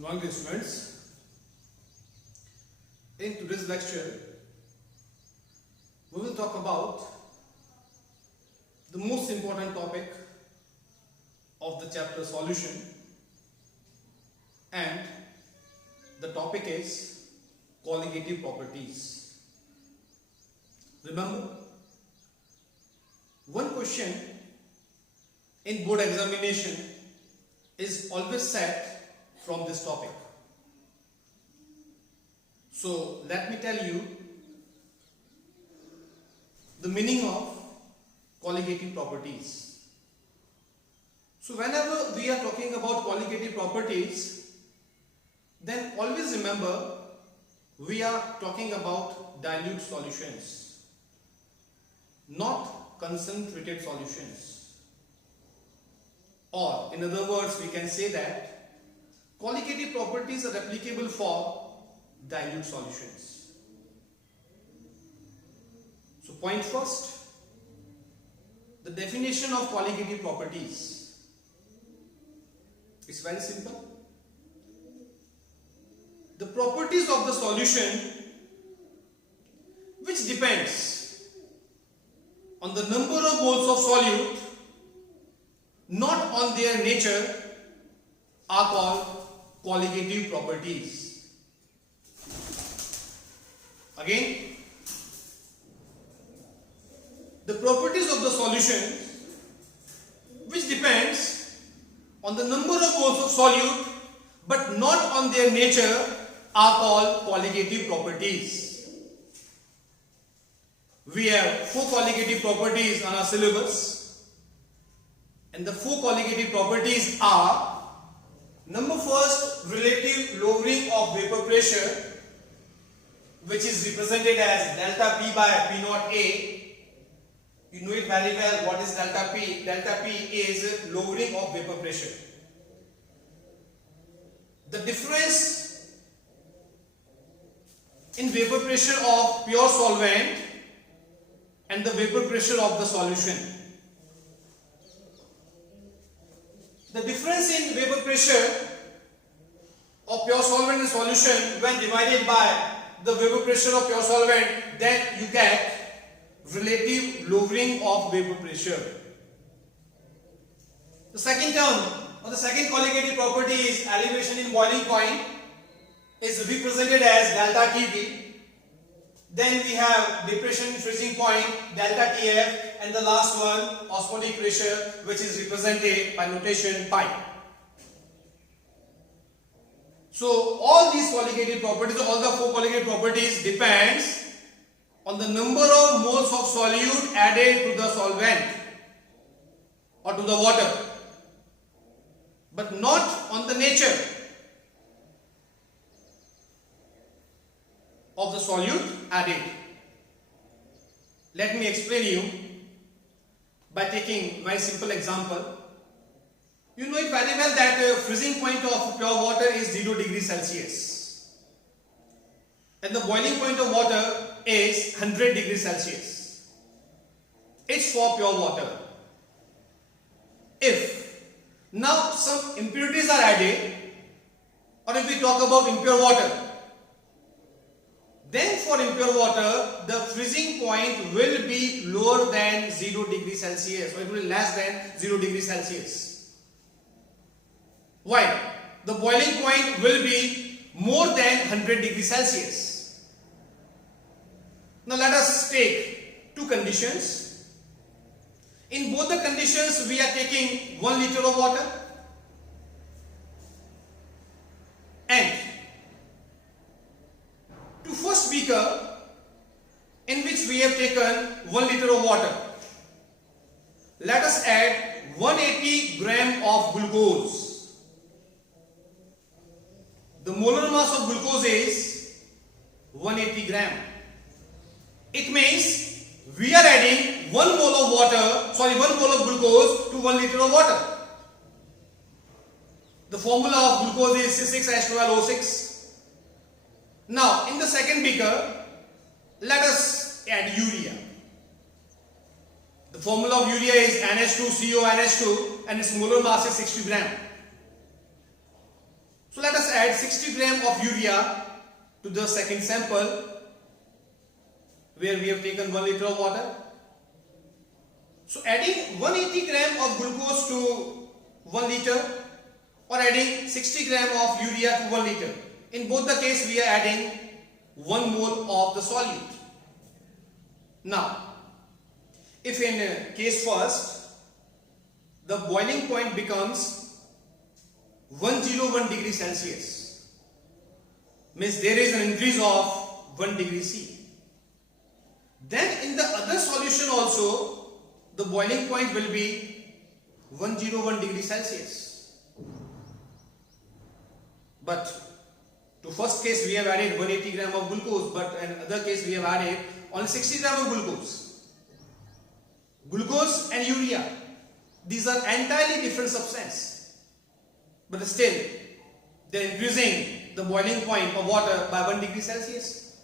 Good morning, dear students. In today's lecture, we will talk about the most important topic of the chapter solution, and the topic is colligative properties. Remember, one question in board examination is always set from this topic. So let me tell you the meaning of colligative properties. So whenever we are talking about colligative properties, then always remember we are talking about dilute solutions, not concentrated solutions. Or in other words, we can say that colligative properties are applicable for dilute solutions. So point first, the definition of colligative properties is very simple. The properties of the solution which depends on the number of moles of solute, not on their nature, are called colligative properties. Again, the properties of the solution which depends on the number of moles of solute but not on their nature are called colligative properties. We have 4 colligative properties on our syllabus, and the 4 colligative properties are: number first, relative lowering of vapor pressure, which is represented as delta P by P naught A. You know it very well. What is delta P? Delta P is lowering of vapor pressure. The difference in vapor pressure of pure solvent and the vapor pressure of the solution. The difference in vapor pressure of pure solvent and solution, when divided by the vapor pressure of pure solvent, then you get relative lowering of vapor pressure. The second term or the second colligative property is elevation in boiling point, is represented as delta Tb. Then we have depression in freezing point, delta Tf, and the last one, osmotic pressure, which is represented by notation pi. So all these colligative properties, all the 4 colligative properties, depends on the number of moles of solute added to the solvent or to the water, but not on the nature of the solute added. Let me explain you by taking a very simple example. You know it very well that freezing point of pure water is 0 degrees Celsius and the boiling point of water is 100 degrees Celsius. It's for pure water. If now some impurities are added, or if we talk about impure water, then for impure water the freezing point will be lower than 0 degrees Celsius, or it will be less than 0 degrees Celsius. Why? The boiling point will be more than 100 degrees Celsius. Now let us take 2 conditions. In both the conditions we are taking 1 liter of water, and to first beaker in which we have taken 1 liter of water, let us add 180 gram of glucose. The molar mass of glucose is 180 gram. It means we are adding 1 mole of glucose to 1 liter of water. The formula of glucose is C6H12O6. Now in the second beaker, let us add urea. The formula of urea is NH2CONH2 and its molar mass is 60 gram. So let us add 60 gram of urea to the second sample where we have taken 1 liter of water. So adding 180 gram of glucose to 1 liter or adding 60 gram of urea to 1 liter. In both the case we are adding 1 mole of the solute. Now, if in case first the boiling point becomes 101 degree Celsius, means there is an increase of 1 degree C. Then in the other solution also the boiling point will be 101 degree Celsius. But to first case we have added 180 gram of glucose, but in other case we have added only 60 gram of glucose. Glucose and urea, these are entirely different substances, but still they are increasing the boiling point of water by 1 degree Celsius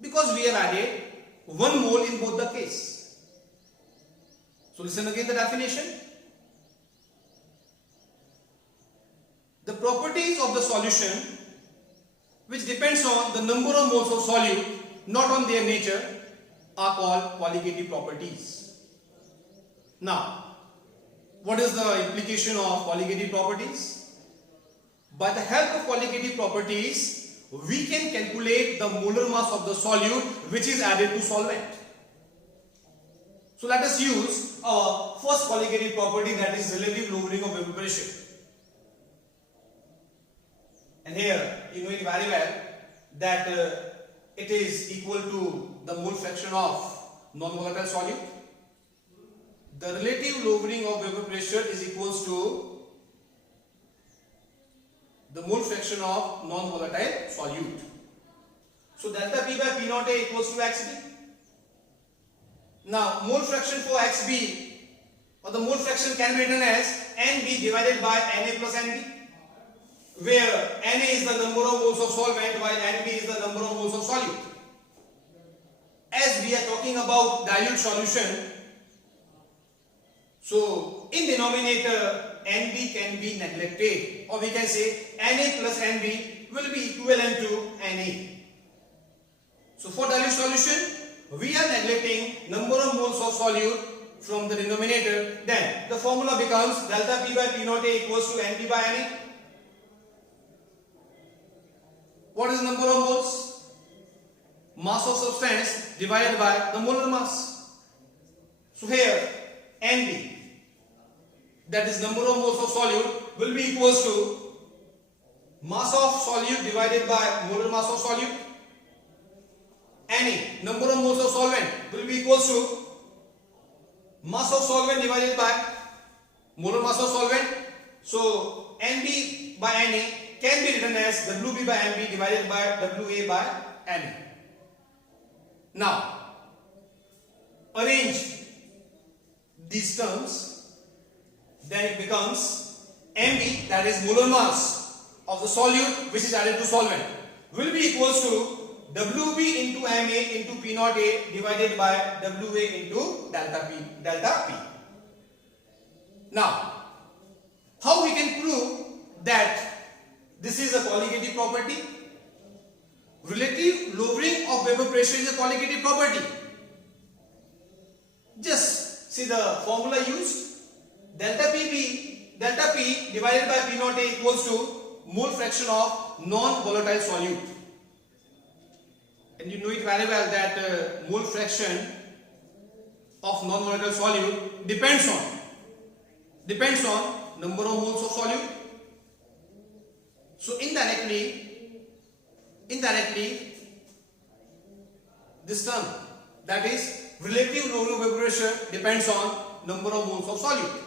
because we have added 1 mole in both the case. So listen again the definition. The properties of the solution which depends on the number of moles of solute, not on their nature, are called colligative properties. Now, what is the implication of colligative properties? By the help of colligative properties, we can calculate the molar mass of the solute which is added to solvent. So let us use our first colligative property, that is relative lowering of vapor pressure. And here you know it very well that it is equal to the mole fraction of non-volatile solute. The relative lowering of vapor pressure is equals to the mole fraction of non-volatile solute. So delta P by P naught A equals to XB. Now mole fraction for XB, or the mole fraction can be written as NB divided by Na plus NB, where Na is the number of moles of solvent while NB is the number of moles of solute. As we are talking about dilute solution, so in denominator NB can be neglected, or we can say Na plus NB will be equivalent to Na. So for dilute solution we are neglecting number of moles of solute from the denominator, then the formula becomes delta P by P naught A equals to NB by Na. What is number of moles? Mass of substance divided by the molar mass. So here NB, that is number of moles of solute, will be equals to mass of solute divided by molar mass of solute. Na, number of moles of solvent, will be equals to mass of solvent divided by molar mass of solvent. So NB by Na can be written as WB by MB divided by WA by Na. Now arrange these terms, then it becomes MB, that is molar mass of the solute which is added to solvent, will be equals to WB into MA into P naught A divided by WA into delta P. Now, how we can prove that this is a colligative property? Relative lowering of vapor pressure is a colligative property. Just see the formula used. Delta P divided by P naught A equals to mole fraction of non-volatile solute. And you know it very well that mole fraction of non-volatile solute depends on number of moles of solute. So indirectly this term, that is relative lowering of vapor pressure, depends on number of moles of solute.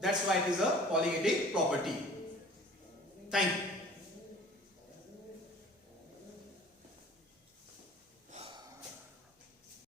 That's why it is a colligative property. Thank you.